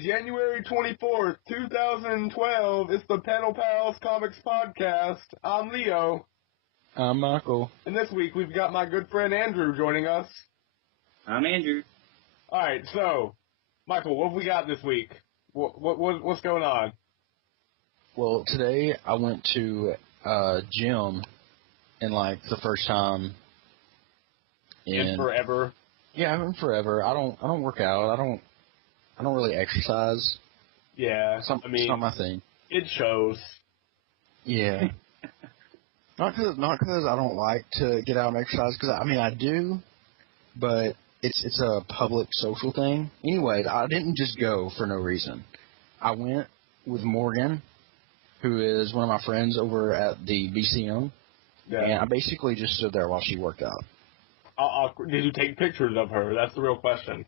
January 24th, 2012. It's the Panel Pals Comics Podcast. I'm Leo. I'm Michael. And this week we've got my good friend Andrew joining us. I'm Andrew. Alright, so, Michael, what have we got this week? What's going on? Well, today I went to gym in the first time in forever. Yeah, in forever. I don't work out. I don't really exercise. Yeah, it's not my thing. It shows. Yeah. not because I don't like to get out and exercise, because I do, but it's a public social thing. Anyway, I didn't just go for no reason. I went with Morgan, who is one of my friends over at the BCM, and I basically just stood there while she worked out. Did you take pictures of her? That's the real question.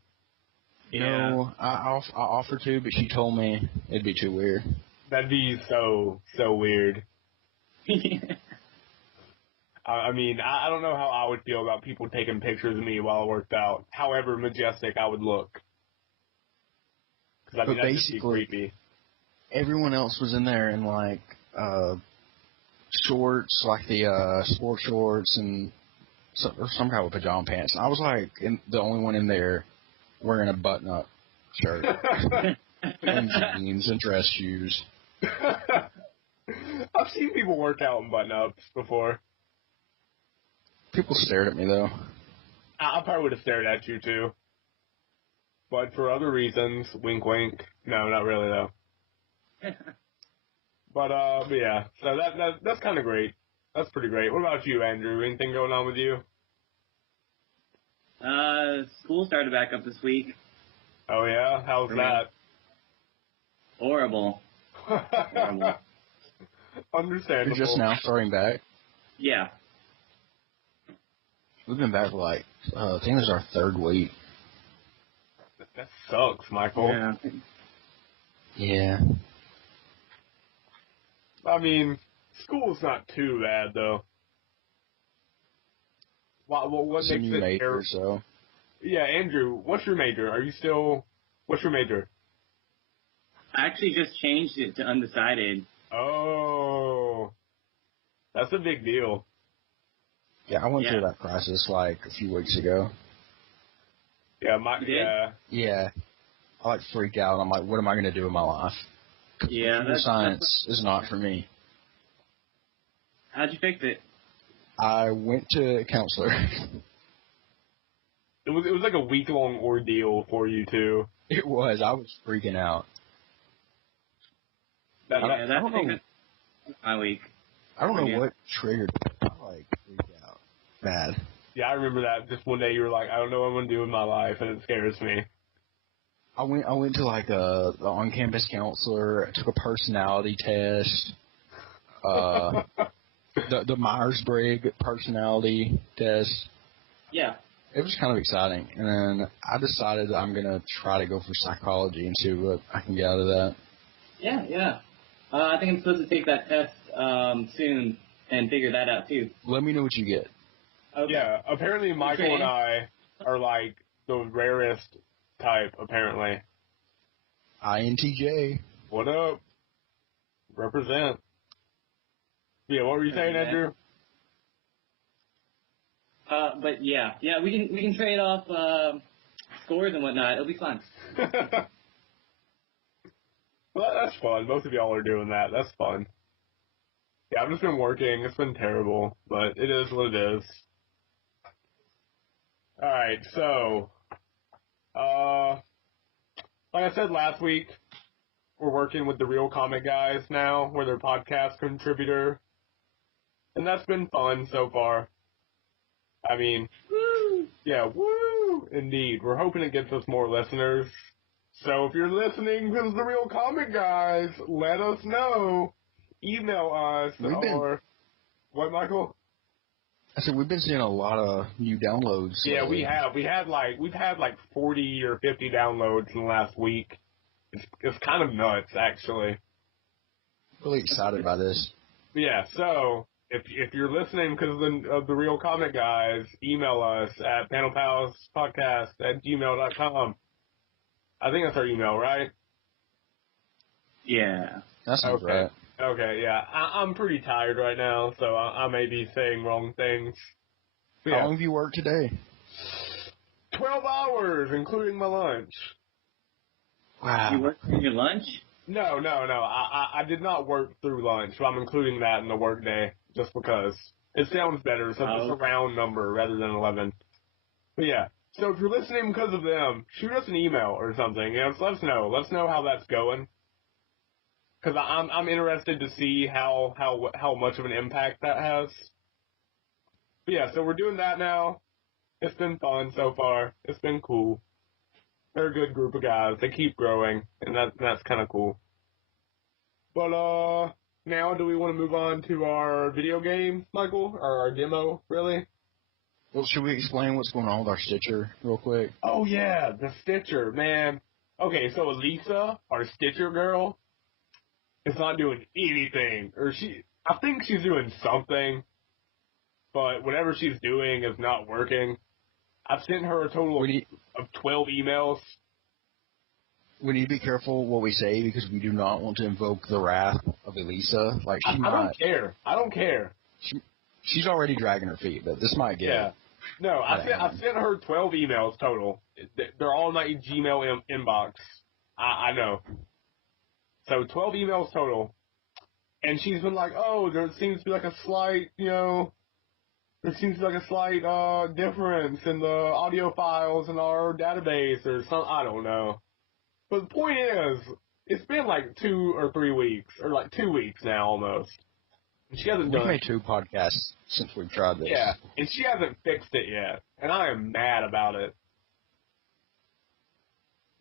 No, I offered to, but she told me it'd be too weird. That'd be so weird. I don't know how I would feel about people taking pictures of me while I worked out, however majestic I would look. Because that'd just be creepy. Everyone else was in there in, shorts, the sports shorts, and some kind of pajama pants. And I was, the only one in there wearing a button-up shirt. And jeans and dress shoes. I've seen people work out in button-ups before. People stared at me, though. I probably would have stared at you, too. But for other reasons, wink, wink. No, not really, though. But yeah. So that's kind of great. That's pretty great. What about you, Andrew? Anything going on with you? School started back up this week. Oh, yeah? How's that? Horrible. Horrible. Understandable. You're just now starting back? Yeah. We've been back for, I think this is our third week. That sucks, Michael. Yeah. Yeah. School's not too bad, though. What makes it major, so. Yeah, Andrew, what's your major? What's your major? I actually just changed it to undecided. Oh. That's a big deal. Yeah, I went through that crisis, a few weeks ago. Yeah, Yeah. I, freaked out. I'm like, what am I going to do with my life? Yeah, science is not for me. How'd you fix it? I went to a counselor. It was like a week-long ordeal for you, too. It was. I was freaking out. That's my week. I don't know what triggered it. I, freaked out. Bad. Yeah, I remember that. Just one day you were like, I don't know what I'm going to do with my life, and it scares me. I went to, a on-campus counselor. I took a personality test. The Myers-Briggs personality test. Yeah. It was kind of exciting. And then I decided that I'm going to try to go for psychology and see what I can get out of that. Yeah. I think I'm supposed to take that test soon and figure that out, too. Let me know what you get. Okay. Yeah, apparently Michael and I are, the rarest type, apparently. INTJ. What up? Represent. Yeah, what were you saying, Andrew? But yeah, we can trade off scores and whatnot. It'll be fun. Well, that's fun. Both of y'all are doing that. That's fun. Yeah, I've just been working. It's been terrible, but it is what it is. All right, so, like I said last week, we're working with the Real Comic Guys now. We're their podcast contributor. And that's been fun so far. Woo! Yeah, woo! Indeed. We're hoping it gets us more listeners. So if you're listening to the Real Comic Guys, let us know. Email us What, Michael? I said we've been seeing a lot of new downloads. Yeah, we have. We've had 40 or 50 downloads in the last week. It's kind of nuts, actually. Really excited by this. Yeah, so if you're listening because of the Real Comic Guys, email us at panelpalspodcast@gmail.com. I think that's our email, right? Yeah. That sounds Okay. right. Okay, yeah. I'm pretty tired right now, so I may be saying wrong things. But How yeah, long have you worked today? 12 hours, including my lunch. Wow. You work during your lunch? No. I did not work through lunch, so I'm including that in the work day, just because. It sounds better, so it's a round number rather than 11. But yeah, so if you're listening because of them, shoot us an email or something. Just let us know. Let us know how that's going. Because I'm interested to see how much of an impact that has. But yeah, so we're doing that now. It's been fun so far. It's been cool. They're a good group of guys. They keep growing, and that's kind of cool. But now do we want to move on to our video game, Michael, or our demo, really? Well, should we explain what's going on with our Stitcher real quick? Oh yeah, the Stitcher, man. Okay, so Elisa, our Stitcher girl, is not doing anything, or I think she's doing something, but whatever she's doing is not working. I've sent her a total of 12 emails. We need to be careful what we say because we do not want to invoke the wrath of Elisa. Like I don't care. I don't care. She's already dragging her feet, but this might get. No, I sent her 12 emails total. They're all in my Gmail inbox. I know. So 12 emails total. And she's been like, oh, there seems to be like a slight, there seems to be like a slight difference in the audio files in our database or something. I don't know. But the point is, it's been like 2 or 3 weeks, or like 2 weeks now almost. And she hasn't We've made 2 podcasts since we've tried this. Yeah, and she hasn't fixed it yet. And I am mad about it.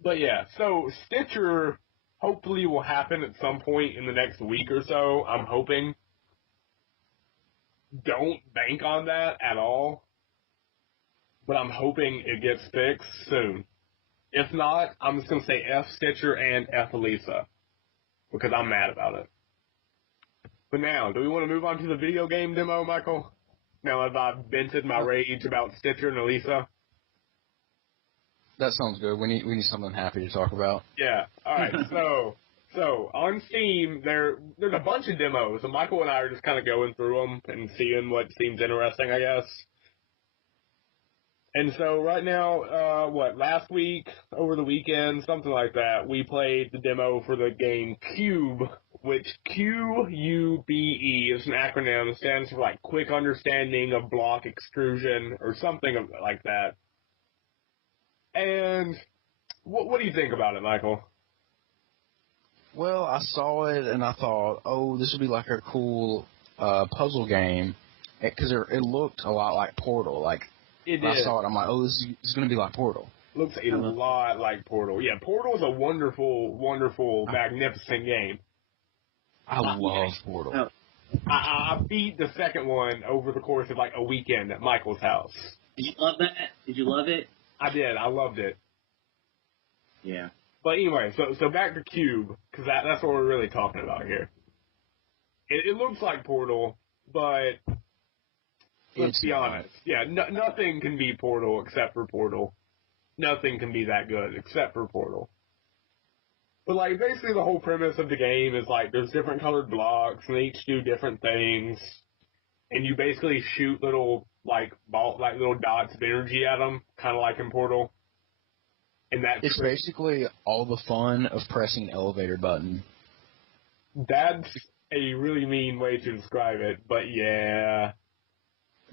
But yeah, so Stitcher hopefully will happen at some point in the next week or so. I'm hoping. Don't bank on that at all. But I'm hoping it gets fixed soon. If not, I'm just going to say F Stitcher and F Elisa. Because I'm mad about it. But now, do we want to move on to the video game demo, Michael? Now that I've vented my rage about Stitcher and Elisa? That sounds good. We need something happy to talk about. Yeah. All right. So on Steam, there's a bunch of demos, and Michael and I are just kind of going through them and seeing what seems interesting, I guess. And so right now, last week, over the weekend, something like that, we played the demo for the game Q.U.B.E, which Q.U.B.E is an acronym that stands for like Quick Understanding of Block Extrusion or something like that. And what do you think about it, Michael? Well, I saw it and I thought, oh, this would be like a cool puzzle game because it looked a lot like Portal. Like when I saw it, I'm like, oh, this is going to be like Portal. Looks a lot like Portal. Yeah, Portal is a wonderful, wonderful, magnificent game. I love Portal. I beat the second one over the course of like a weekend at Michael's house. Did you love that? Did you love it? I did. I loved it. Yeah. But anyway, so back to Q.U.B.E, because that's what we're really talking about here. It looks like Portal, but let's be honest. Yeah, nothing can be Portal except for Portal. Nothing can be that good except for Portal. But, like, basically the whole premise of the game is, like, there's different colored blocks, and they each do different things, and you basically shoot little, like, little dots of energy at them, kind of like in Portal. And it's basically all the fun of pressing an elevator button. That's a really mean way to describe it, but yeah.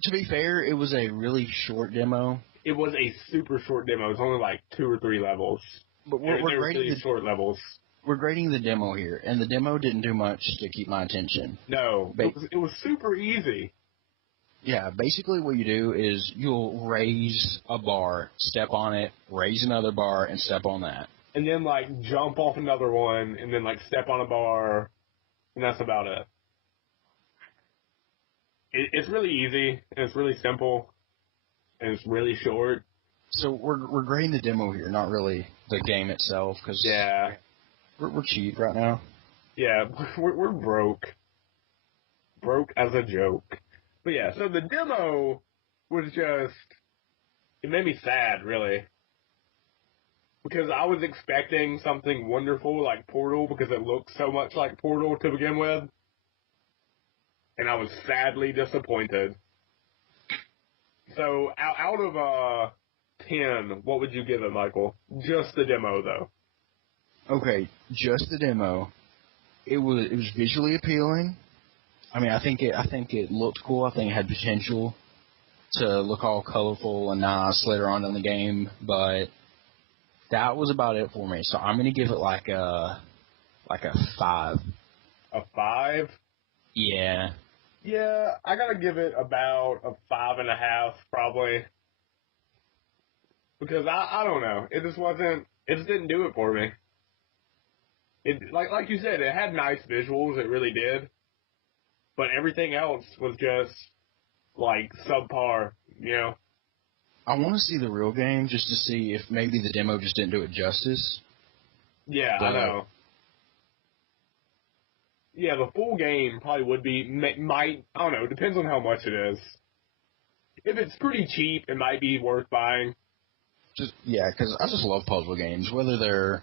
To be fair, it was a really short demo. It was a super short demo. It was only like 2 or 3 levels. But we're grading really short levels. We're grading the demo here, and the demo didn't do much to keep my attention. No, it was super easy. Yeah, basically what you do is you'll raise a bar, step on it, raise another bar, and step on that. And then, like, jump off another one, and then, like, step on a bar, and that's about it. It's really easy, and it's really simple, and it's really short. So we're grading the demo here, not really the game itself, because we're cheap right now. Yeah, we're broke. Broke as a joke. But yeah, so the demo was just, it made me sad, really. because I was expecting something wonderful like Portal because it looked so much like Portal to begin with, and I was sadly disappointed. So out of 10, what would you give it, Michael? Just the demo, though. Okay, just the demo. It was visually appealing. I mean, I think it looked cool. I think it had potential to look all colorful and nice later on in the game, but that was about it for me. So I'm gonna give it like a 5. A 5? Yeah. Yeah, I gotta give it about a 5.5, probably. Because I don't know. It just didn't do it for me. It, like you said, it had nice visuals, it really did. But everything else was just, like, subpar, you know? I want to see the real game just to see if maybe the demo just didn't do it justice. Yeah, I know. Yeah, the full game probably would be, I don't know, depends on how much it is. If it's pretty cheap, it might be worth buying. Because I just love puzzle games, whether they're,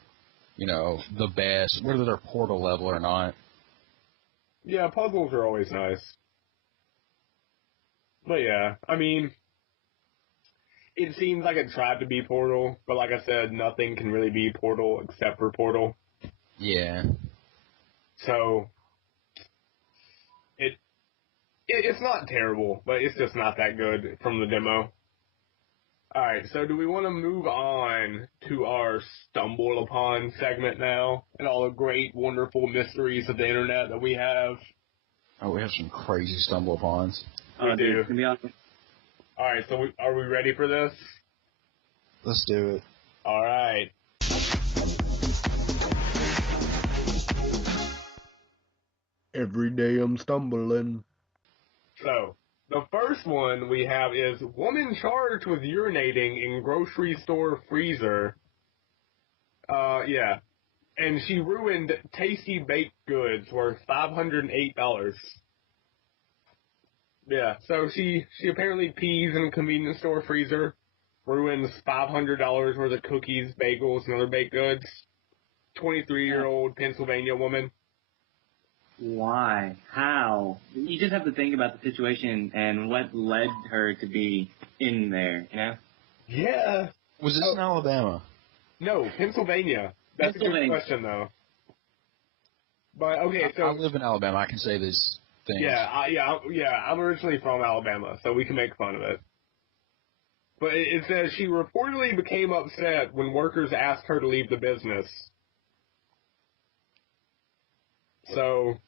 the best, whether they're Portal level or not. Yeah, puzzles are always nice. But yeah, I mean, it seems like it tried to be Portal, but like I said, nothing can really be Portal except for Portal. Yeah. So, it's not terrible, but it's just not that good from the demo. Alright, so do we want to move on to our Stumbleupon segment now, and all the great, wonderful mysteries of the internet that we have? Oh, we have some crazy Stumbleupons. We do. It's gonna be awesome. Alright, so are we ready for this? Let's do it. Alright. Every day I'm stumbling. So, the first one we have is woman charged with urinating in grocery store freezer. Yeah. And she ruined tasty baked goods worth $508. Yeah, so she apparently pees in a convenience store freezer, ruins $500 worth of cookies, bagels, and other baked goods. 23-year-old Pennsylvania woman. Why? How? You just have to think about the situation and what led her to be in there, you know? Yeah. Was this in Alabama? No, Pennsylvania. That's a good question, though. But, okay, so... I live in Alabama. I can say these things. I'm originally from Alabama, so we can make fun of it. But it says she reportedly became upset when workers asked her to leave the business. So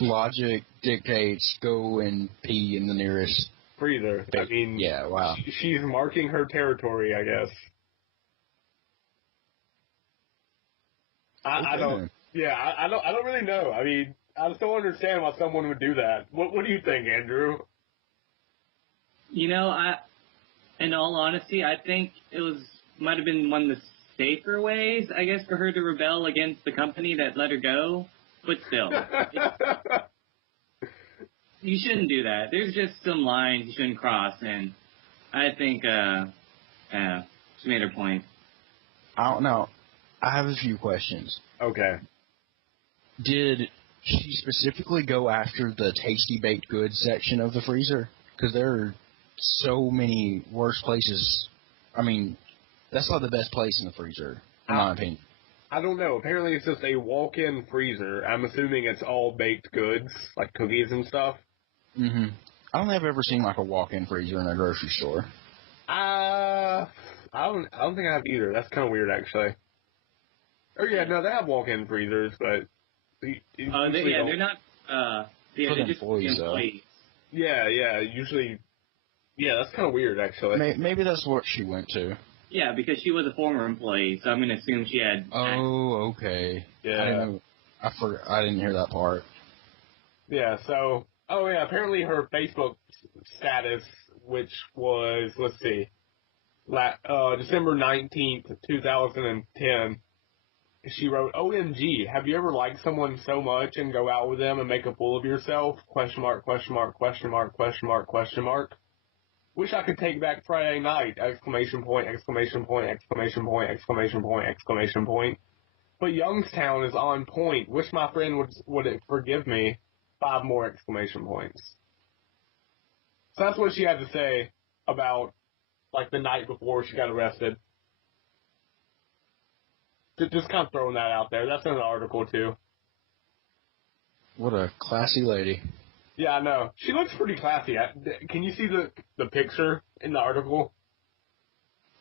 logic dictates go and pee in the nearest freezer. I mean, yeah, wow. She's marking her territory, I guess. I don't really know. I mean, I just don't understand why someone would do that. What do you think, Andrew? You know, in all honesty, I think might have been one of the safer ways, I guess, for her to rebel against the company that let her go. But still, you shouldn't do that. There's just some lines you shouldn't cross, and I think she made her point. I don't know. I have a few questions. Okay. Did she specifically go after the tasty baked goods section of the freezer? Because there are so many worse places. I mean, that's not the best place in the freezer, in my opinion. I don't know. Apparently it's just a walk-in freezer. I'm assuming it's all baked goods, like cookies and stuff. Mm-hmm. I don't think I've ever seen like a walk-in freezer in a grocery store. I don't think I have either. That's kind of weird, actually. Oh yeah, no, they have walk-in freezers, but they're not. For the employees, though. Yeah, usually. Yeah, that's kind of weird, actually. Maybe that's what she went to. Yeah, because she was a former employee, so I'm going to assume she had... Oh, okay. Yeah. I didn't hear that part. Yeah, so... Oh, yeah, apparently her Facebook status, which was, let's see, December 19th, 2010, she wrote, OMG, have you ever liked someone so much and go out with them and make a fool of yourself? Question mark, question mark, question mark, question mark, question mark. Wish I could take back Friday night! Exclamation point! Exclamation point! Exclamation point! Exclamation point! Exclamation point! But Youngstown is on point. Wish my friend would forgive me. 5 more exclamation points. So that's what she had to say about, like, the night before she got arrested. Just kind of throwing that out there. That's in an article, too. What a classy lady. Yeah, I know. She looks pretty classy. Can you see the picture in the article?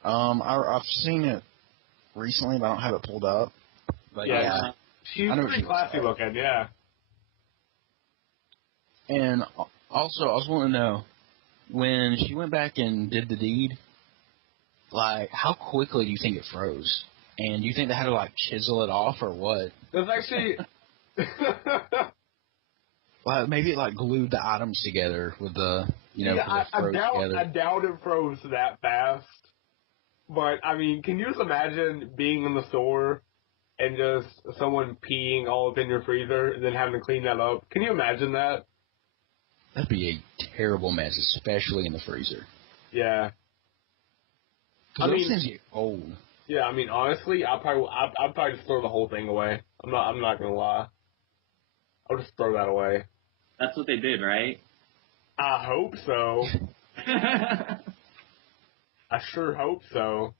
I've seen it recently, but I don't have it pulled up. But yeah. She's pretty classy looking, yeah. And also, I was wanting to know, when she went back and did the deed, like, how quickly do you think it froze? And do you think they had to, like, chisel it off or what? There's actually... Well, maybe it, like, glued the items together with the, you know, yeah, I together. doubt it froze that fast. But, I mean, can you just imagine being in the store and just someone peeing all up in your freezer and then having to clean that up? Can you imagine that? That'd be a terrible mess, especially in the freezer. Yeah. I mean, those things get old. Yeah, I mean, honestly, I'd probably just throw the whole thing away. I'm not gonna lie. I'll just throw that away. That's what they did, right? I hope so. I sure hope so.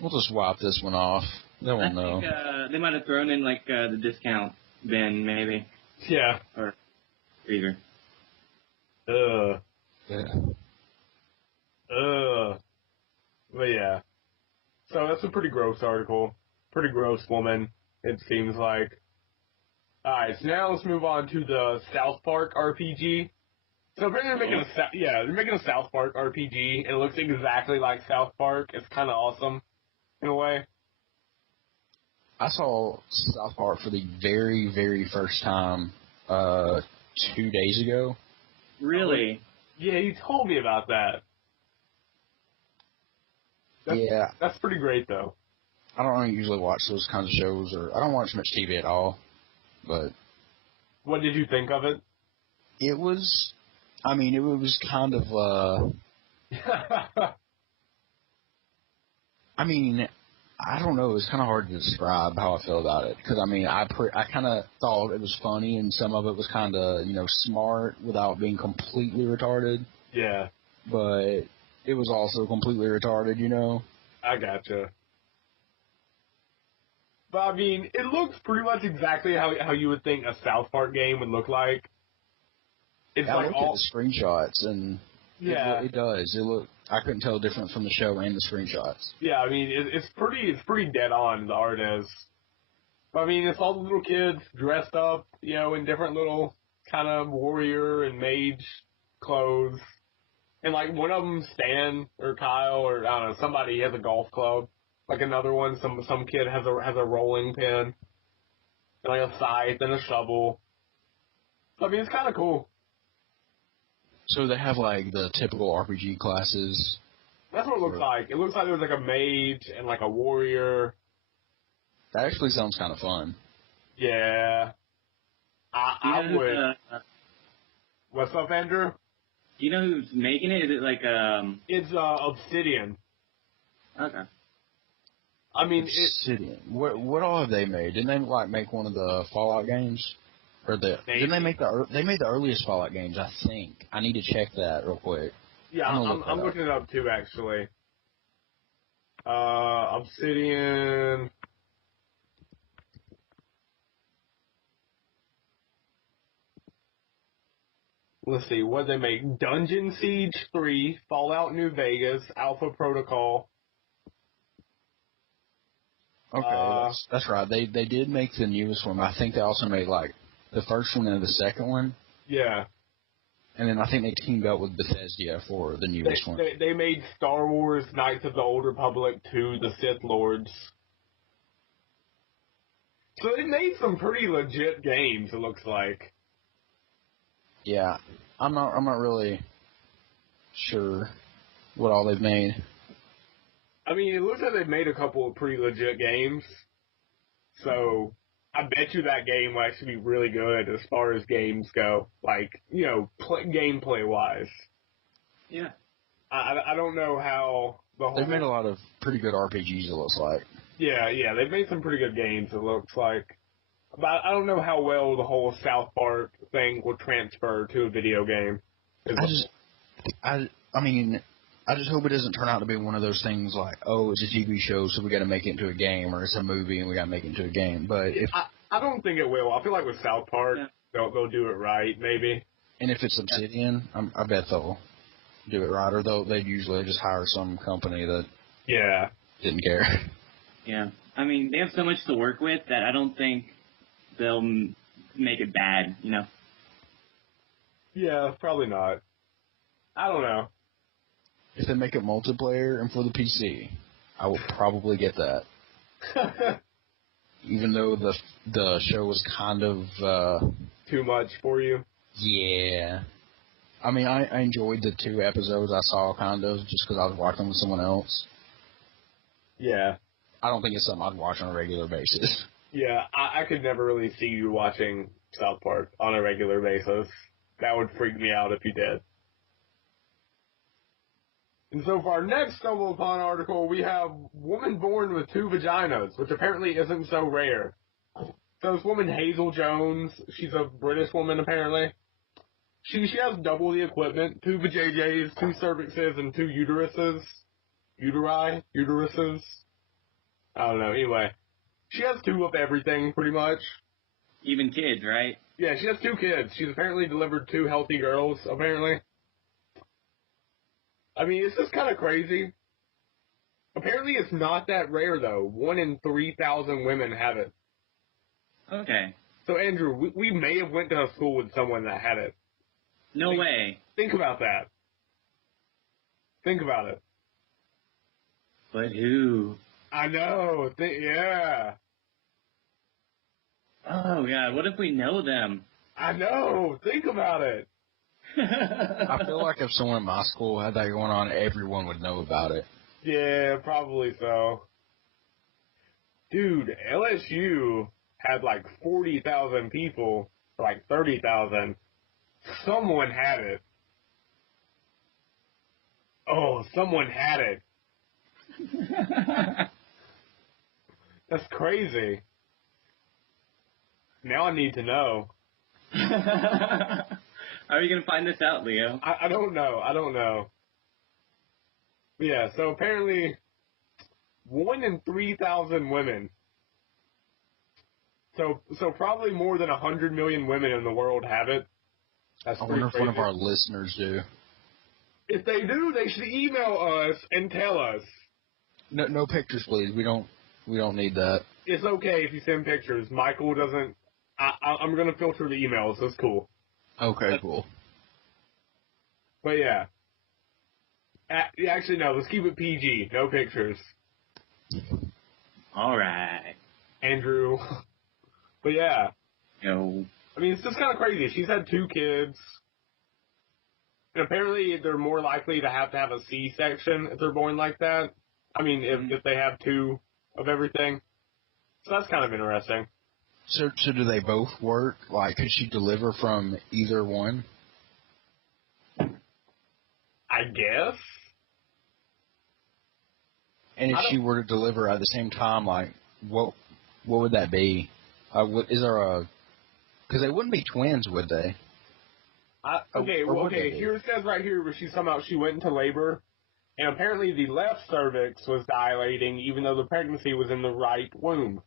We'll just wipe this one off. They won't know. I think they might have thrown in, like, the discount bin, maybe. Yeah. Or freezer. Yeah. But yeah. So that's a pretty gross article. Pretty gross woman, it seems like. Alright, so now let's move on to the South Park RPG. So they're making a South Park RPG, and it looks exactly like South Park. It's kind of awesome, in a way. I saw South Park for the very, very first time 2 days ago. Really? Yeah, you told me about that. That's pretty great, though. I don't usually watch those kinds of shows, or I don't watch much TV at all, but... What did you think of it? It was kind of, I mean, I don't know, it was kind of hard to describe how I feel about it, because, I mean, I kind of thought it was funny, and some of it was kind of, you know, smart without being completely retarded. Yeah. But it was also completely retarded, you know? I gotcha. But, I mean, it looks pretty much exactly how you would think a South Park game would look like. It's I like looked at the screenshots, and it does. I couldn't tell the difference from the show and the screenshots. Yeah, I mean, it's pretty dead on, the art is. I mean, it's all the little kids dressed up, you know, in different little kind of warrior and mage clothes. And, like, one of them, Stan or Kyle or, I don't know, somebody has a golf club. Like, another one, some kid has a rolling pin. And, like, a scythe and a shovel. So, I mean, it's kind of cool. So they have, like, the typical RPG classes. That's what it looks like. It looks like there's, like, a mage and, like, a warrior. That actually sounds kind of fun. Yeah. I would. What's up, Andrew? Do you know who's making it? Is it like It's Obsidian. Okay. I mean, Obsidian. What all have they made? Didn't they like make one of the Fallout games? Or didn't they make they made the earliest Fallout games? I think. I need to check that real quick. Yeah, I'm looking it up too, actually. Obsidian. Let's see, what they make? Dungeon Siege 3, Fallout New Vegas, Alpha Protocol. Okay, that's right. They did make the newest one. I think they also made, like, the first one and the second one. Yeah. And then I think they teamed up with Bethesda for the newest one. They made Star Wars Knights of the Old Republic 2, The Sith Lords. So they made some pretty legit games, it looks like. Yeah, I'm not really sure what all they've made. I mean, it looks like they've made a couple of pretty legit games. So I bet you that game will actually be really good as far as games go. Like, you know, gameplay-wise. Yeah. I don't know how the whole... They've made a lot of pretty good RPGs, it looks like. Yeah, they've made some pretty good games, it looks like. But I don't know how well the whole South Park thing will transfer to a video game. I mean, I just hope it doesn't turn out to be one of those things like, oh, it's a TV show, so we got to make it into a game, or it's a movie and we got to make it into a game. But if I don't think it will. I feel like with South Park, they'll do it right, maybe. And if it's Obsidian, I bet they'll do it right, or they'd usually just hire some company that didn't care. Yeah, I mean, they have so much to work with that I don't think they'll make it bad, you know? Yeah, probably not. I don't know. If they make it multiplayer and for the PC, I will probably get that. Even though the show was kind of... too much for you? Yeah. I mean, I enjoyed the 2 episodes I saw, kind of, just because I was watching with someone else. Yeah. I don't think it's something I'd watch on a regular basis. Yeah, I could never really see you watching South Park on a regular basis. That would freak me out if you did. And so for our next Stumbleupon article, we have woman born with 2 vaginas, which apparently isn't so rare. So this woman, Hazel Jones, she's a British woman apparently. She has double the equipment, 2 vajayjays, 2 cervixes, and 2 uteruses. Uteruses? I don't know, anyway. She has 2 of everything, pretty much. Even kids, right? Yeah, she has 2 kids. She's apparently delivered 2 healthy girls, apparently. I mean, it's just kind of crazy. Apparently it's not that rare, though. 1 in 3,000 women have it. Okay. So, Andrew, we may have went to a school with someone that had it. No way. Think about that. Think about it. But who? I know. Yeah. Oh, God. What if we know them? I know. Think about it. I feel like if someone in my school had that going on, everyone would know about it. Yeah, probably so. Dude, LSU had like 40,000 people, or like 30,000. Someone had it. Oh, someone had it. That's crazy. Now I need to know. How are you going to find this out, Leo? I don't know. But yeah, so apparently 1 in 3,000 women. So probably more than 100 million women in the world have it. That's I pretty wonder if crazy. one of our listeners do. If they do, they should email us and tell us. No pictures, please. We don't need that. It's okay if you send pictures. Michael doesn't. I'm gonna filter the emails. So it's cool. Okay, cool. But yeah. Actually, no. Let's keep it PG. No pictures. All right. Andrew. But yeah. No. I mean, it's just kind of crazy. She's had 2 kids. And apparently they're more likely to have a C-section if they're born like that. I mean, if they have 2 of everything. So that's kind of interesting. So do they both work? Like, could she deliver from either one? I guess. And if she were to deliver at the same time, like, what would that be? Is there a... Because they wouldn't be twins, would they? Okay. Here it says right here where she went into labor, and apparently the left cervix was dilating, even though the pregnancy was in the right womb.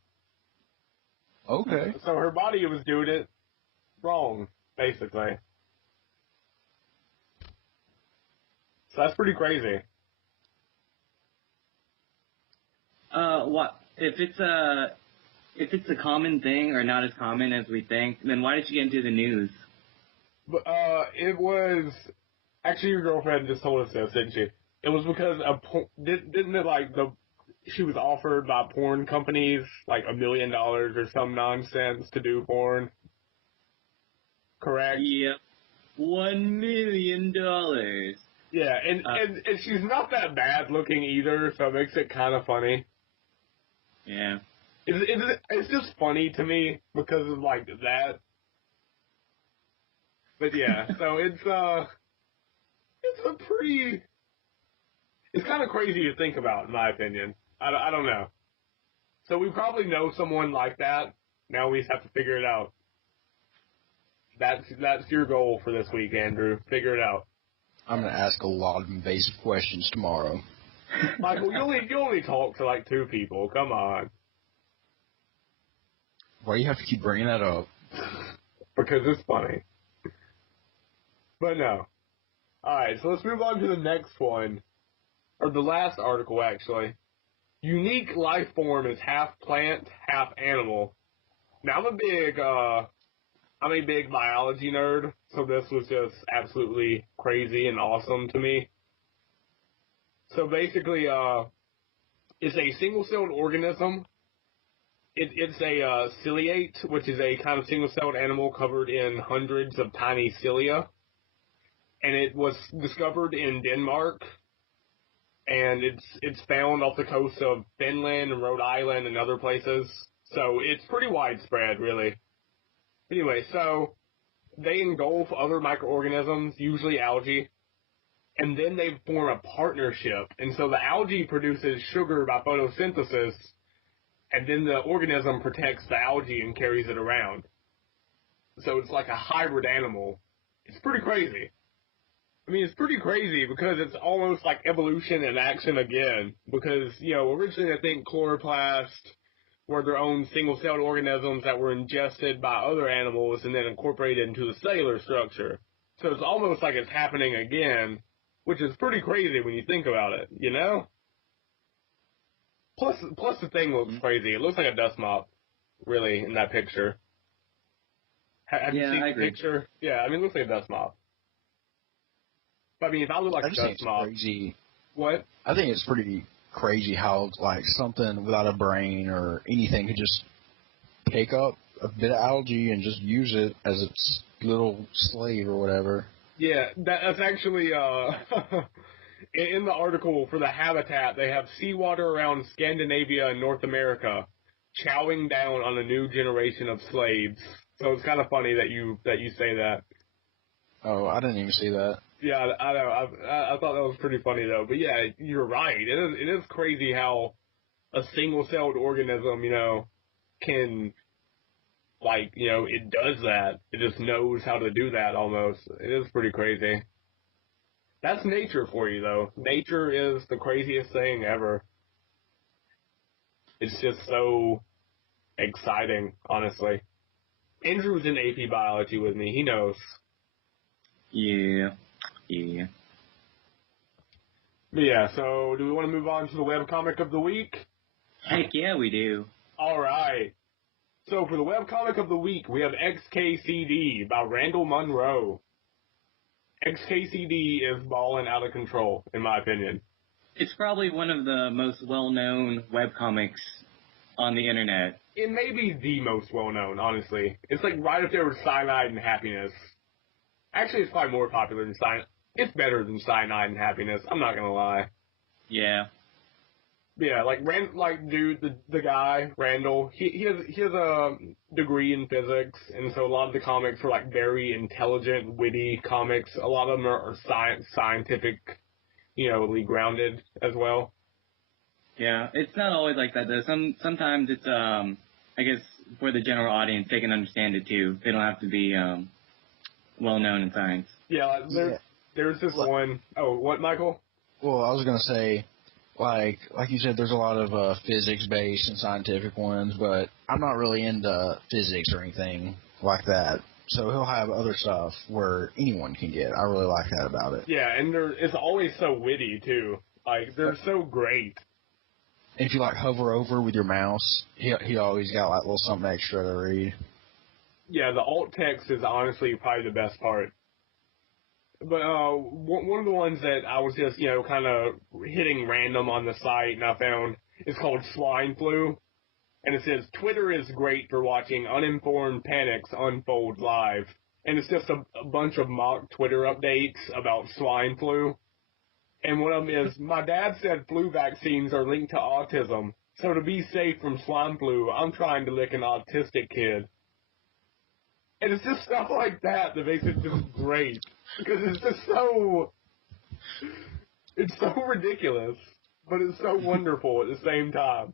Okay. So her body was doing it wrong, basically. So that's pretty crazy. What if it's a common thing or not as common as we think? Then why did she get into the news? But it was actually your girlfriend just told us this, didn't she? It was because didn't it like she was offered by porn companies like $1 million or some nonsense to do porn. Correct? Yep. $1 million. Yeah, and she's not that bad looking either, so it makes it kind of funny. Yeah. It's just funny to me because of like that. But yeah, so it's a pretty It's kind of crazy to think about, in my opinion. I don't know. So we probably know someone like that. Now we just have to figure it out. That's your goal for this week, Andrew. Figure it out. I'm going to ask a lot of invasive questions tomorrow. Michael, you only talk to like 2 people. Come on. Why do you have to keep bringing that up? Because it's funny. But no. Alright, so let's move on to the next one. Or the last article, actually. Unique life form is half plant, half animal. Now, I'm a big biology nerd, so this was just absolutely crazy and awesome to me. So basically, it's a single-celled organism. It's a ciliate, which is a kind of single-celled animal covered in hundreds of tiny cilia. And it was discovered in Denmark, and it's found off the coast of Finland and Rhode Island and other places. So it's pretty widespread, really. Anyway, so they engulf other microorganisms, usually algae, and then they form a partnership. And so the algae produces sugar by photosynthesis, and then the organism protects the algae and carries it around. So it's like a hybrid animal. It's pretty crazy. I mean, it's pretty crazy because it's almost like evolution in action again. Because, originally I think chloroplasts were their own single-celled organisms that were ingested by other animals and then incorporated into the cellular structure. So it's almost like it's happening again, which is pretty crazy when you think about it, Plus the thing looks crazy. It looks like a dust mop, really, in that picture. Have you seen the picture? Yeah, I mean, it looks like a dust mop. But I mean, if I look like a dust mop... Crazy. What? I think it's pretty crazy how, like, something without a brain or anything could just pick up a bit of algae and just use it as its little slave or whatever. Yeah, that's actually, in the article for the habitat, they have seawater around Scandinavia and North America chowing down on a new generation of slaves. So it's kind of funny that you say that. Oh, I didn't even see that. Yeah, I know. I thought that was pretty funny, though. But yeah, you're right. It is crazy how a single-celled organism, can, it does that. It just knows how to do that almost. It is pretty crazy. That's nature for you, though. Nature is the craziest thing ever. It's just so exciting, honestly. Andrew's in AP Biology with me. He knows. Yeah. But yeah, so do we want to move on to the webcomic of the week? Heck yeah, we do. All right. So for the webcomic of the week, we have XKCD by Randall Munroe. XKCD is balling out of control, in my opinion. It's probably one of the most well-known webcomics on the internet. It may be the most well-known, honestly. It's like right up there with Cyanide and Happiness. Actually, it's probably more popular than Cyanide. It's better than Cyanide and Happiness, I'm not gonna lie. Yeah. Yeah, the guy, Randall, he has a degree in physics, and so a lot of the comics are like very intelligent, witty comics. A lot of them are scientific, grounded as well. Yeah, it's not always like that though. Sometimes it's I guess for the general audience they can understand it too. They don't have to be well known in science. Yeah, there's this one. Oh, what, Michael? Well, I was gonna say, like you said, there's a lot of physics-based and scientific ones, but I'm not really into physics or anything like that. So he'll have other stuff where anyone can get. I really like that about it. Yeah, and it's always so witty too. Like they're so great. And if you hover over with your mouse, he always got a little something extra to read. Yeah, the alt text is honestly probably the best part. But one of the ones that I was just, kind of hitting random on the site and I found is called Swine Flu. And it says, Twitter is great for watching uninformed panics unfold live. And it's just a bunch of mock Twitter updates about swine flu. And one of them is, my dad said flu vaccines are linked to autism. So to be safe from swine flu, I'm trying to lick an autistic kid. And it's just stuff like that makes it just great. Because it's just so... It's so ridiculous, but it's so wonderful at the same time.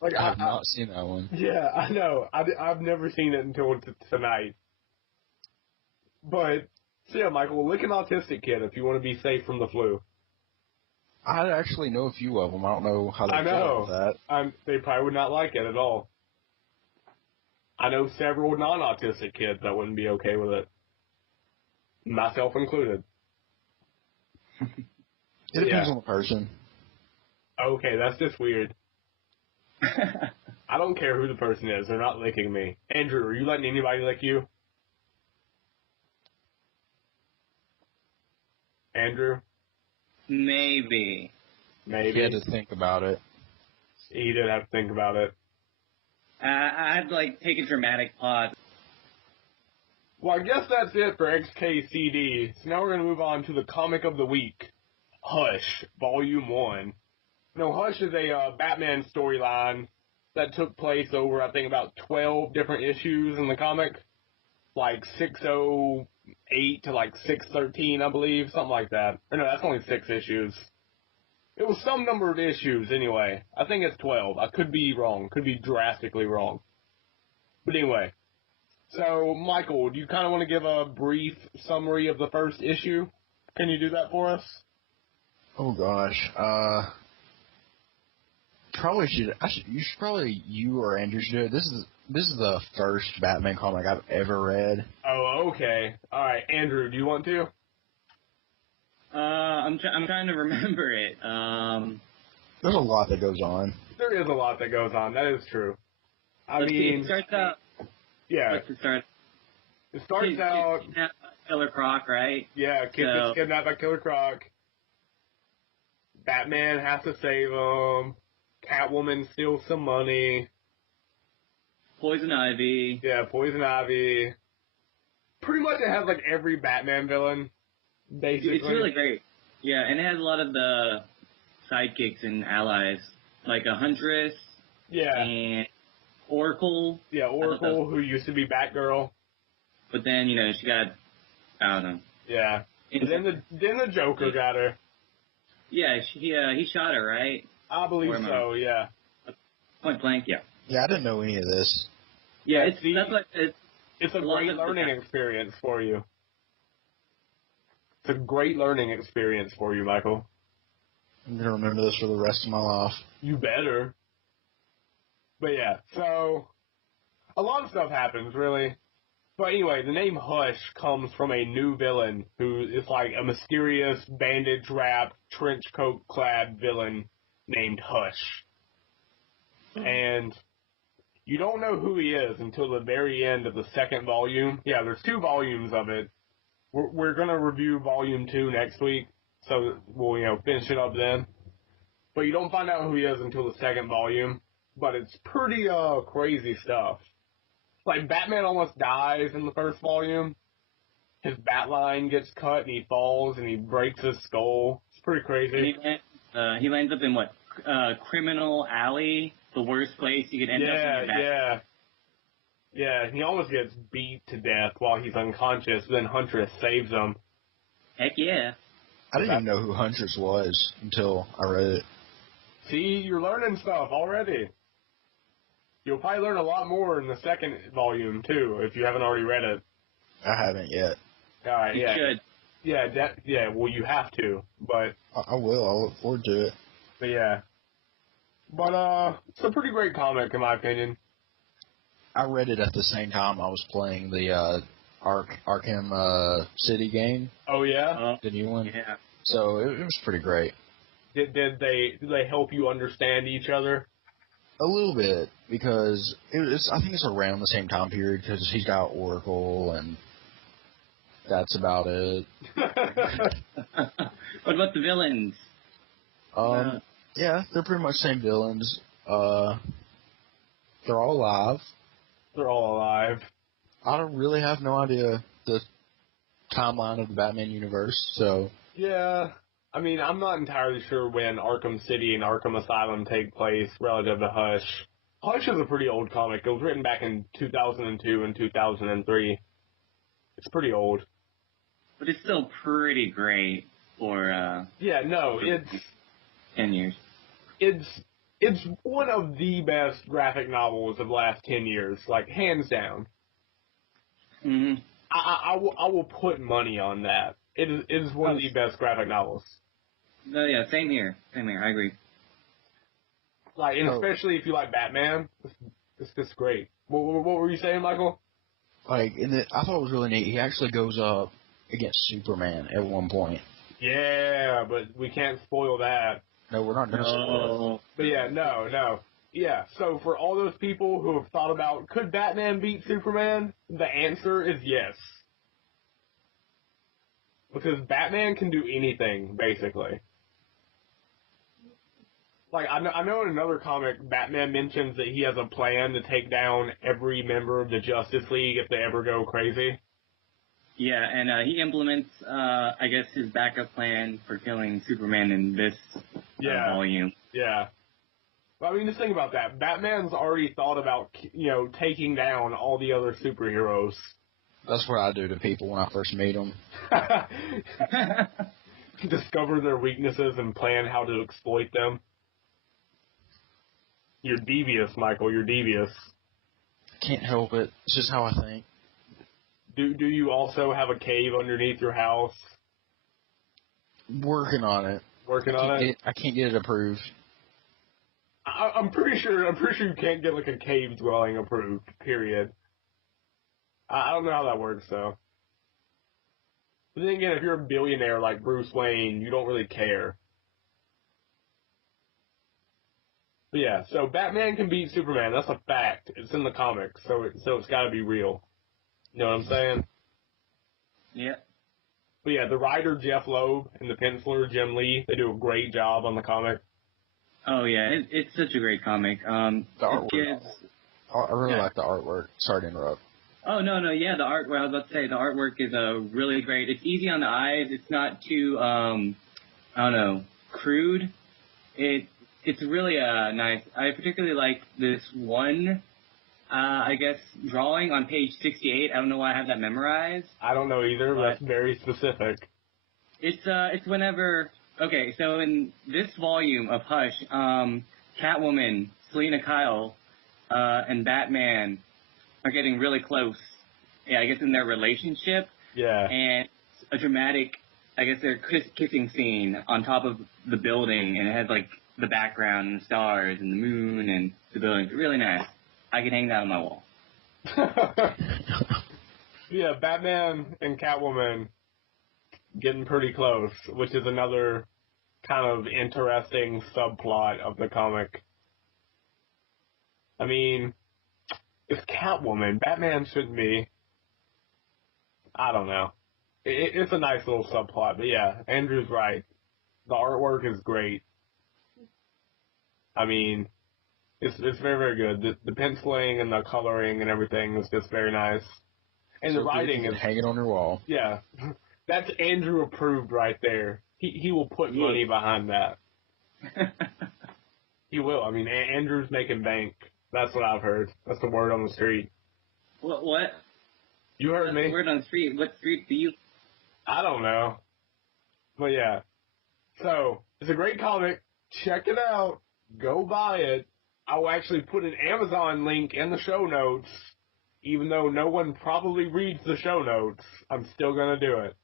Like I have not seen that one. Yeah, I know. I've never seen it until tonight. But, so yeah, Michael, lick an autistic kid if you want to be safe from the flu. I actually know a few of them. I don't know how they feel with that. They probably would not like it at all. I know several non-autistic kids that wouldn't be okay with it. Myself included. It depends on the person. Okay, that's just weird. I don't care who the person is. They're not licking me. Andrew, are you letting anybody lick you? Andrew? Maybe. He had to think about it. He did have to think about it. I'd take a dramatic pause. Well, I guess that's it for XKCD. So now we're going to move on to the comic of the week. Hush, Volume 1. Hush is a Batman storyline that took place over, I think, about 12 different issues in the comic. 608 to 613, I believe, something like that. Or no, that's only 6 issues. It was some number of issues anyway. I think it's 12. I could be wrong. Could be drastically wrong. But anyway. So, Michael, do you kind of want to give a brief summary of the first issue? Can you do that for us? Oh gosh. You or Andrew should do it. This is the first Batman comic I've ever read. Oh, okay. All right, Andrew, do you want to? I'm trying to remember it. There's a lot that goes on. There is a lot that goes on. That is true. It starts out. Yeah. What's it start? It starts out. Killer Croc, right? Yeah, kid gets kidnapped by Killer Croc. Batman has to save him. Catwoman steals some money. Poison Ivy. Yeah, Poison Ivy. Pretty much it has every Batman villain, basically. It's really great. Yeah, and it has a lot of the sidekicks and allies, like a Huntress. Yeah. And Oracle. Yeah, Oracle, who used to be Batgirl. But then, she got, I don't know. Yeah. And then the Joker got her. Yeah, he shot her, right? I believe so, yeah. Point blank, yeah. Yeah, I didn't know any of this. Yeah, it's a great learning experience for you. It's a great learning experience for you, Michael. I'm going to remember this for the rest of my life. You better. But yeah, so a lot of stuff happens, really. But anyway, the name Hush comes from a new villain who is a mysterious, bandage-wrapped, trench coat-clad villain named Hush. And you don't know who he is until the very end of the second volume. Yeah, there's 2 volumes of it. We're going to review Volume 2 next week, so we'll, finish it up then. But you don't find out who he is until the second volume. But it's pretty, crazy stuff. Batman almost dies in the first volume. His bat line gets cut and he falls and he breaks his skull. It's pretty crazy. He lands up in Criminal Alley, the worst place you could end up in your bat. Yeah, he almost gets beat to death while he's unconscious, then Huntress saves him. Heck yeah. I didn't even know who Huntress was until I read it. See, you're learning stuff already. You'll probably learn a lot more in the second volume, too, if you haven't already read it. I haven't yet. All right, you should. Yeah, well, you have to, but... I will. I'll look forward to it. But, yeah. But, it's a pretty great comic, in my opinion. I read it at the same time I was playing the Arkham City game. Oh, yeah? The new one? Yeah. So, it was pretty great. Did they help you understand each other? A little bit, because I think it's around the same time period, because he's got Oracle, and that's about it. What about the villains? Yeah, they're pretty much the same villains. They're all alive. They're all alive. I don't really have no idea the timeline of the Batman universe, so... Yeah, I mean, I'm not entirely sure when Arkham City and Arkham Asylum take place relative to Hush. Hush is a pretty old comic. It was written back in 2002 and 2003. It's pretty old. but it's still pretty great for, it's 10 years. It's one of the best graphic novels of the last 10 years, like, hands down. Mm-hmm. I will put money on that. It is one of the best graphic novels. No, yeah, same here. I agree. Like, and especially if you like Batman, it's just great. What were you saying, Michael? Like, I thought it was really neat. He actually goes up against Superman at one point. Yeah, but we can't spoil that. No, we're not going to spoil it. But yeah, no. Yeah, so for all those people who have thought about, could Batman beat Superman? The answer is yes. Because Batman can do anything, basically. Like, I know in another comic, Batman mentions that he has a plan to take down every member of the Justice League if they ever go crazy. Yeah, and he implements, I guess, his backup plan for killing Superman in this volume. Yeah. Well, I mean, just think about that. Batman's already thought about, taking down all the other superheroes. That's what I do to people when I first meet them. Discover their weaknesses and plan how to exploit them. You're devious, Michael. You're devious. Can't help it. It's just how I think. Do you also have a cave underneath your house? Working on it. I can't get it approved. I'm pretty sure you can't get like a cave dwelling approved. Period. I don't know how that works though. But then again, if you're a billionaire like Bruce Wayne, you don't really care. But yeah, so Batman can beat Superman. That's a fact. It's in the comics, so it's got to be real. You know what I'm saying? Yeah. But yeah, the writer Jeff Loeb and the penciler Jim Lee, they do a great job on the comic. Oh yeah, it's such a great comic. The artwork. I really like the artwork. Sorry to interrupt. Oh no, yeah, the art. Well, I was about to say the artwork is really great. It's easy on the eyes. It's not too crude. It's really nice. I particularly like this one. I guess drawing on page 68. I don't know why I have that memorized. I don't know either, but that's very specific. It's whenever. Okay, so in this volume of Hush, Catwoman, Selena Kyle, and Batman are getting really close. Yeah, I guess in their relationship. Yeah. And a dramatic, I guess their kissing scene on top of the building, and it has like the background and the stars and the moon and the building. It's really nice. I can hang that on my wall. Yeah, Batman and Catwoman getting pretty close, which is another kind of interesting subplot of the comic. I mean, it's Catwoman. Batman shouldn't be. I don't know. It's a nice little subplot, but yeah, Andrew's right. The artwork is great. I mean, it's very, very good. The penciling and the coloring and everything is just very nice. And the writing is... hang it on your wall. Yeah. That's Andrew approved right there. He will put money behind that. He will. I mean, Andrew's making bank. That's what I've heard. That's the word on the street. What? You heard me. The word on the street. What street do you... I don't know. But yeah. So, it's a great comic. Check it out. Go buy it. I will actually put an Amazon link in the show notes. Even though no one probably reads the show notes, I'm still going to do it.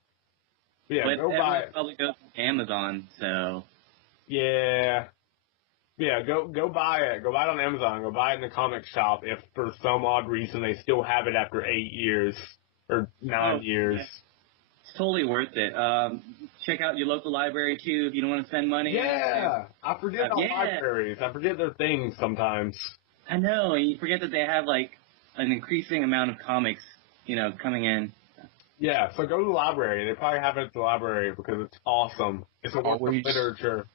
Yeah, go buy it. Probably goes to Amazon, so... Yeah. Yeah, go buy it. Go buy it on Amazon. Go buy it in the comic shop if for some odd reason they still have it after 8 years. Or 9 years. Yeah. It's totally worth it. Check out your local library, too, if you don't want to spend money. Yeah! I forget about libraries. I forget their things sometimes. I know. You forget that they have, like, an increasing amount of comics, coming in. Yeah, so go to the library. They probably have it at the library because it's awesome. It's a work of literature.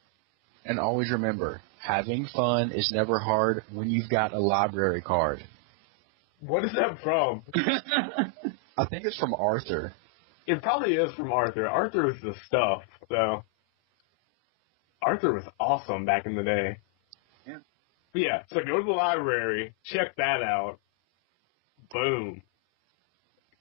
And always remember, having fun is never hard when you've got a library card. What is that from? I think it's from Arthur. It probably is from Arthur. Arthur is the stuff, so. Arthur was awesome back in the day. Yeah. But yeah, so go to the library, check that out. Boom.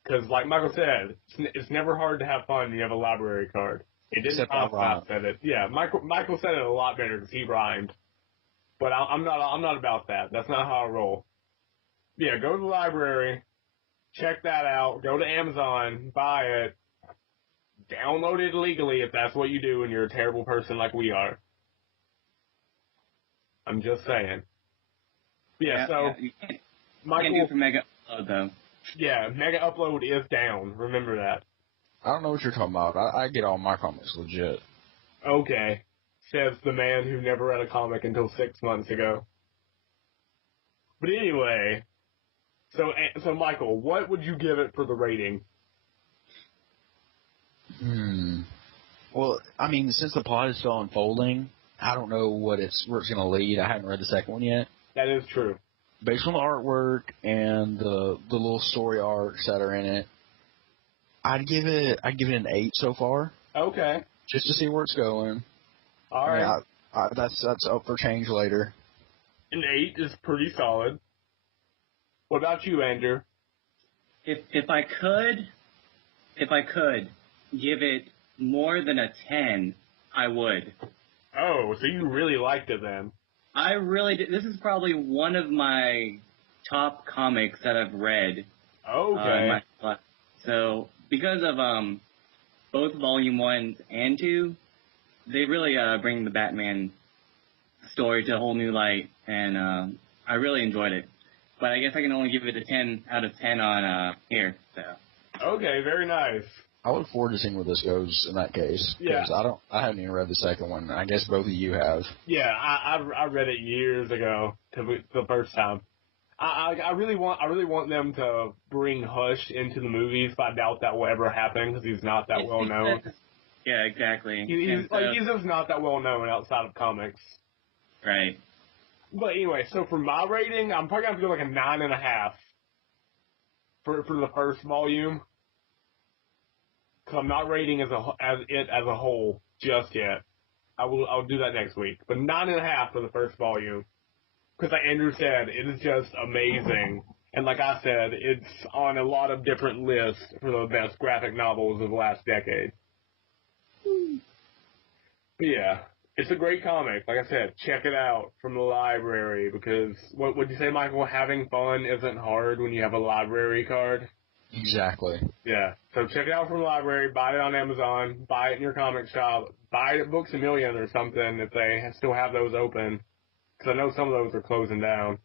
Because, like Michael said, it's never hard to have fun when you have a library card. It didn't Except I rhyme. said it. Yeah, Michael said it a lot better because he rhymed. But I'm not about that. That's not how I roll. Yeah, go to the library, check that out, go to Amazon, buy it, download it illegally if that's what you do and you're a terrible person like we are. I'm just saying. Yeah, so you can't, Michael, can't do it for Mega Upload though. Yeah, Mega Upload is down. Remember that. I don't know what you're talking about. I get all my comics legit. Okay, says the man who never read a comic until 6 months ago. But anyway, so Michael, what would you give it for the rating? Well, I mean, since the plot is still unfolding, I don't know where it's going to lead. I haven't read the second one yet. That is true. Based on the artwork and the little story arcs that are in it, I'd give it an 8 so far. Okay. Just to see where it's going. All right. That's up for change later. An 8 is pretty solid. What about you, Andrew? If I could give it more than a 10, I would. Oh, so you really liked it then? I really did. This is probably one of my top comics that I've read. Okay. So because of both Volume 1 and 2, they really bring the Batman story to a whole new light, and I really enjoyed it. But I guess I can only give it a 10 out of 10 on here. So. Okay, very nice. I look forward to seeing where this goes in that case. Yeah. Because I haven't even read the second one. I guess both of you have. Yeah, I read it years ago the first time. I really want them to bring Hush into the movies, but I doubt that will ever happen because he's not that well known. Yeah, exactly. He's just not that well known outside of comics. Right. But anyway, so for my rating, I'm probably gonna have to go like a 9.5 for the first volume. Because I'm not rating it as a whole just yet. I'll do that next week. But 9.5 for the first volume. Because like Andrew said, it is just amazing. And like I said, it's on a lot of different lists for the best graphic novels of the last decade. But yeah, it's a great comic. Like I said, check it out from the library because what would you say, Michael? Having fun isn't hard when you have a library card. Exactly. Yeah. So check it out from the library, buy it on Amazon, buy it in your comic shop, buy it at Books A Million or something if they still have those open. Because I know some of those are closing down.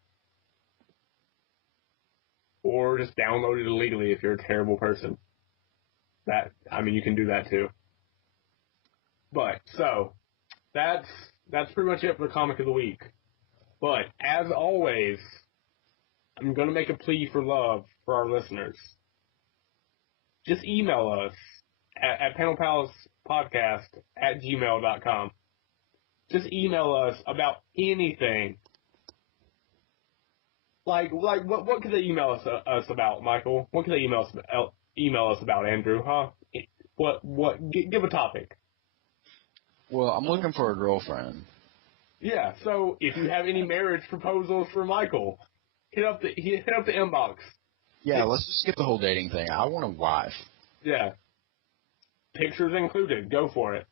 Or just download it illegally if you're a terrible person. You can do that too. But, so, that's pretty much it for the comic of the week. But, as always, I'm going to make a plea for love for our listeners. Just email us at panelpalacepodcast@gmail.com. Just email us about anything. Like what could they email us about, Michael? What could they email us about, Andrew? Huh? Give a topic. Well, I'm looking for a girlfriend. Yeah. So if you have any marriage proposals for Michael, hit up the inbox. Yeah, let's just skip the whole dating thing. I want a wife. Yeah. Pictures included. Go for it.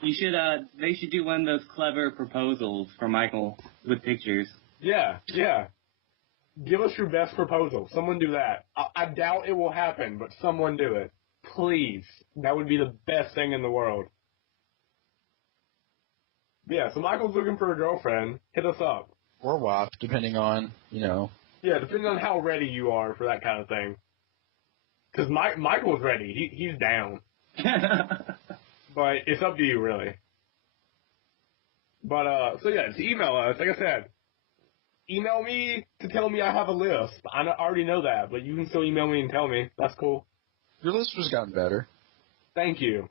You should. They should do one of those clever proposals for Michael with pictures. Yeah. Give us your best proposal. Someone do that. I doubt it will happen, but someone do it. Please. That would be the best thing in the world. Yeah, so Michael's looking for a girlfriend. Hit us up. Or wife, depending on, Yeah, depending on how ready you are for that kind of thing. Because Michael's ready. He's down. But it's up to you, really. But, so yeah, to email us, like I said, email me to tell me I have a list. I already know that, but you can still email me and tell me. That's cool. your list has gotten better. Thank you.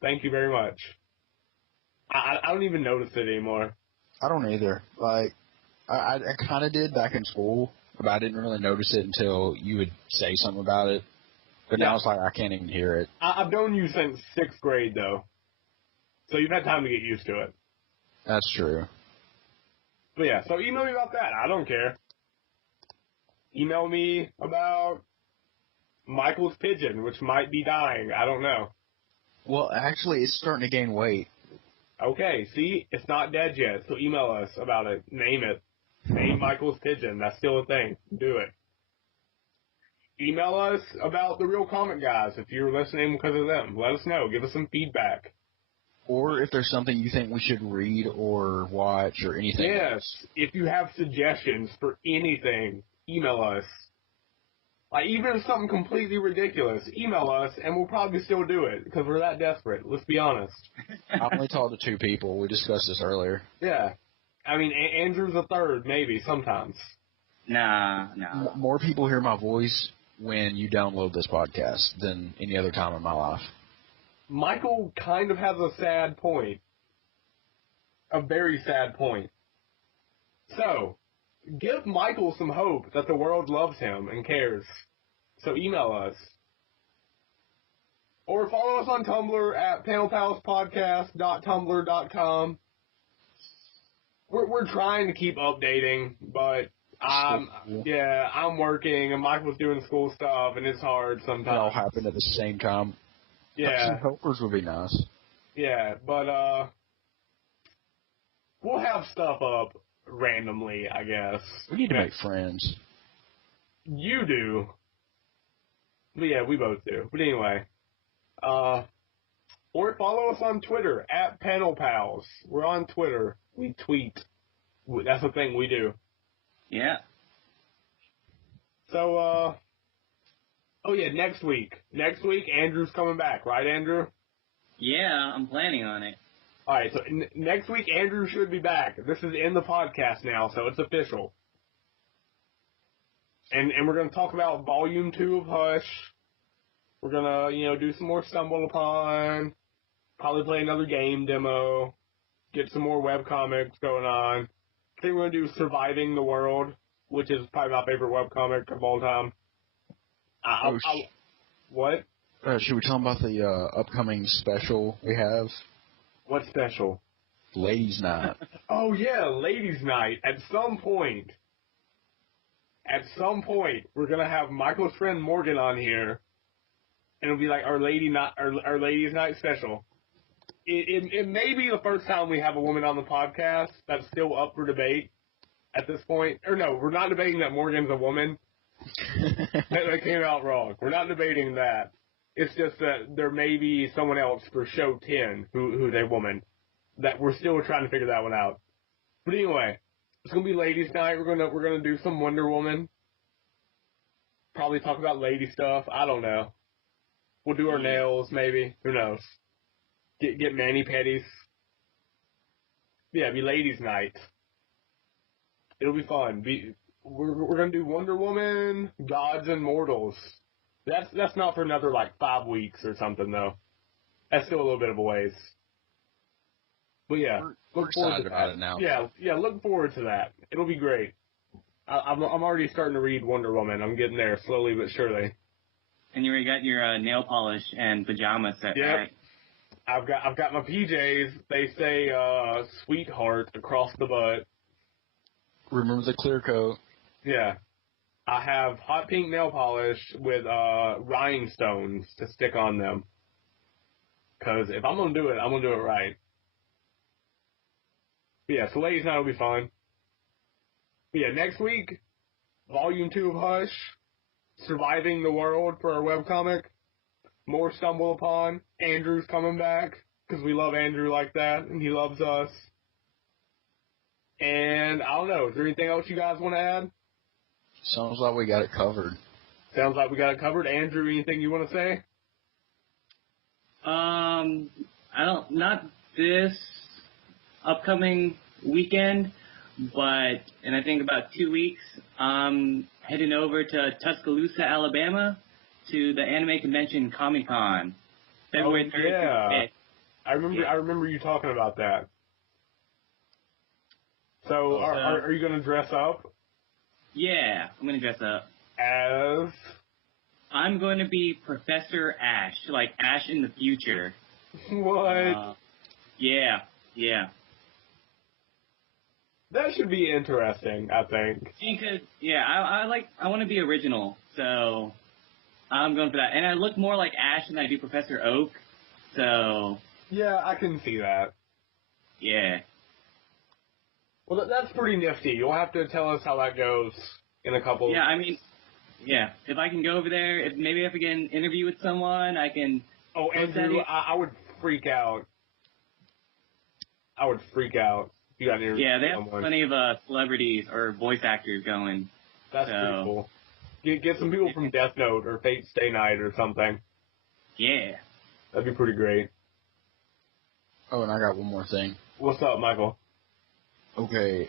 Thank you very much. I don't even notice it anymore. I don't either. Like, I kind of did back in school, but I didn't really notice it until you would say something about it. But now it's like I can't even hear it. I've known you since 6th grade, though. So you've had time to get used to it. That's true. But yeah, so email me about that. I don't care. Email me about Michael's pigeon, which might be dying. I don't know. Well, actually, it's starting to gain weight. Okay, see? It's not dead yet, so email us about it. Name it. Name Michael's pigeon. That's still a thing. Do it. Email us about the Real Comic Guys if you're listening because of them. Let us know. Give us some feedback. Or if there's something you think we should read or watch or anything. Yes, if you have suggestions for anything, email us. Like, even if something completely ridiculous, email us, and we'll probably still do it, because we're that desperate. Let's be honest. I only talked to 2 people. We discussed this earlier. Yeah. I mean, Andrew's a third, maybe, sometimes. Nah. More people hear my voice when you download this podcast than any other time in my life. Michael kind of has a sad point. A very sad point. So, give Michael some hope that the world loves him and cares. So email us. Or follow us on Tumblr at panelpalspodcast.tumblr.com. We're trying to keep updating, but I'm working and Michael's doing school stuff and it's hard sometimes. It all happened at the same time. Yeah. Some helpers would be nice. Yeah, but we'll have stuff up randomly, I guess. We need to make friends. You do. But yeah, we both do. But anyway. Or follow us on Twitter at PanelPals. We're on Twitter. We tweet. That's the thing we do. Yeah. So, oh yeah, next week. Next week, Andrew's coming back, right, Andrew? Yeah, I'm planning on it. Alright, so next week, Andrew should be back. This is in the podcast now, so it's official. And we're going to talk about Volume 2 of Hush. We're going to, do some more Stumbleupon. Probably play another game demo. Get some more webcomics going on. I think we're going to do Surviving the World, which is probably my favorite webcomic of all time. What? Should we tell them about the upcoming special we have? What special? Ladies' Night. Oh, yeah, Ladies' Night. At some point, we're going to have Michael's friend Morgan on here, and it'll be like our Ladies' Night special. It may be the first time we have a woman on the podcast. That's still up for debate at this point. Or no, we're not debating that Morgan's a woman. That came out wrong. We're not debating that. It's just that there may be someone else for show 10 who's a woman. That we're still trying to figure that one out. But anyway, it's gonna be Ladies' Night. We're gonna do some Wonder Woman. Probably talk about lady stuff. I don't know. We'll do our nails, maybe. Who knows? Get mani-pedis. Yeah, it'll be Ladies' Night. It'll be fun. We're gonna do Wonder Woman, Gods and Mortals. That's not for another 5 weeks or something though. That's still a little bit of a ways. But yeah, look forward to that. It now. Yeah, look forward to that. It'll be great. I'm already starting to read Wonder Woman. I'm getting there slowly but surely. And you already got your nail polish and pajama set, right? I've got my PJs. They say sweetheart across the butt. Remember the clear coat. Yeah. I have hot pink nail polish with rhinestones to stick on them. Because if I'm going to do it, I'm going to do it right. But yeah, so Ladies' Night will be fun. But yeah, next week, Volume 2 of Hush, Surviving the World for our webcomic, more Stumbleupon, Andrew's coming back, because we love Andrew like that, and he loves us. And I don't know, is there anything else you guys want to add? Sounds like we got it covered. Sounds like we got it covered. Andrew, anything you want to say? Not this upcoming weekend, but in I think about 2 weeks, I'm heading over to Tuscaloosa, Alabama, to the anime convention Comic-Con, February 3rd through 5th. I remember you talking about that. So, are you going to dress up? Yeah, I'm going to dress up. As? I'm going to be Professor Ash, like Ash in the future. What? Yeah. That should be interesting, I think. Because, I want to be original, so I'm going for that. And I look more like Ash than I do Professor Oak, so... Yeah, I can see that. Yeah. Well, that's pretty nifty. You'll have to tell us how that goes in a couple... Yeah, I mean, yeah. If I can go over there, maybe if I get an interview with someone, I can... Oh, Andrew, I would freak out. I would freak out if you got an interview Yeah, they with have someone. plenty of celebrities or voice actors going. That's pretty cool. Get some people from Death Note or Fate Stay Night or something. Yeah. That'd be pretty great. Oh, and I got one more thing. What's up, Michael? Okay,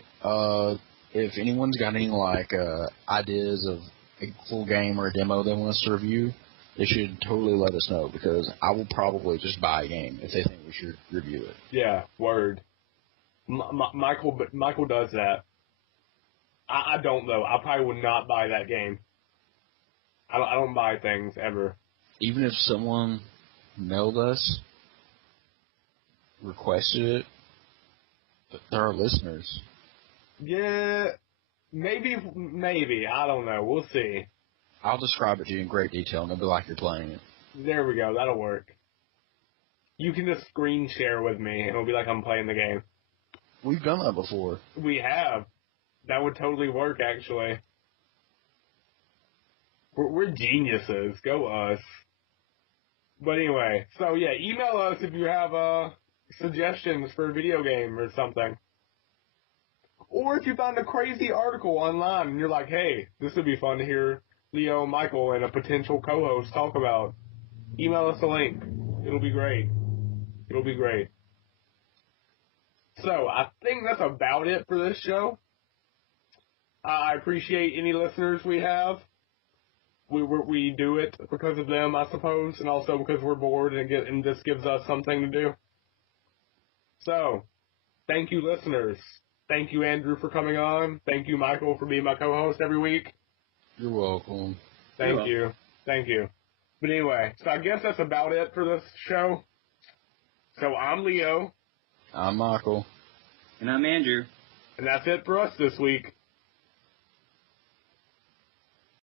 if anyone's got any, ideas of a full game or a demo they want us to review, they should totally let us know, because I will probably just buy a game if they think we should review it. Yeah, word. Michael does that. I don't, though. I probably would not buy that game. I don't buy things, ever. Even if someone mailed us, requested it, they're our listeners. Yeah, maybe. I don't know. We'll see. I'll describe it to you in great detail, and it'll be like you're playing it. There we go. That'll work. You can just screen share with me, and it'll be like I'm playing the game. We've done that before. We have. That would totally work, actually. We're geniuses. Go us. But anyway, so yeah, email us if you have suggestions for a video game or something. Or if you found a crazy article online and you're like, hey, this would be fun to hear Leo, Michael, and a potential co-host talk about, email us a link. It'll be great. It'll be great. So, I think that's about it for this show. I appreciate any listeners we have. We do it because of them, I suppose, and also because we're bored and this gives us something to do. So, thank you, listeners. Thank you, Andrew, for coming on. Thank you, Michael, for being my co-host every week. You're welcome. Thank you. Thank you. But anyway, so I guess that's about it for this show. So I'm Leo. I'm Michael. And I'm Andrew. And that's it for us this week.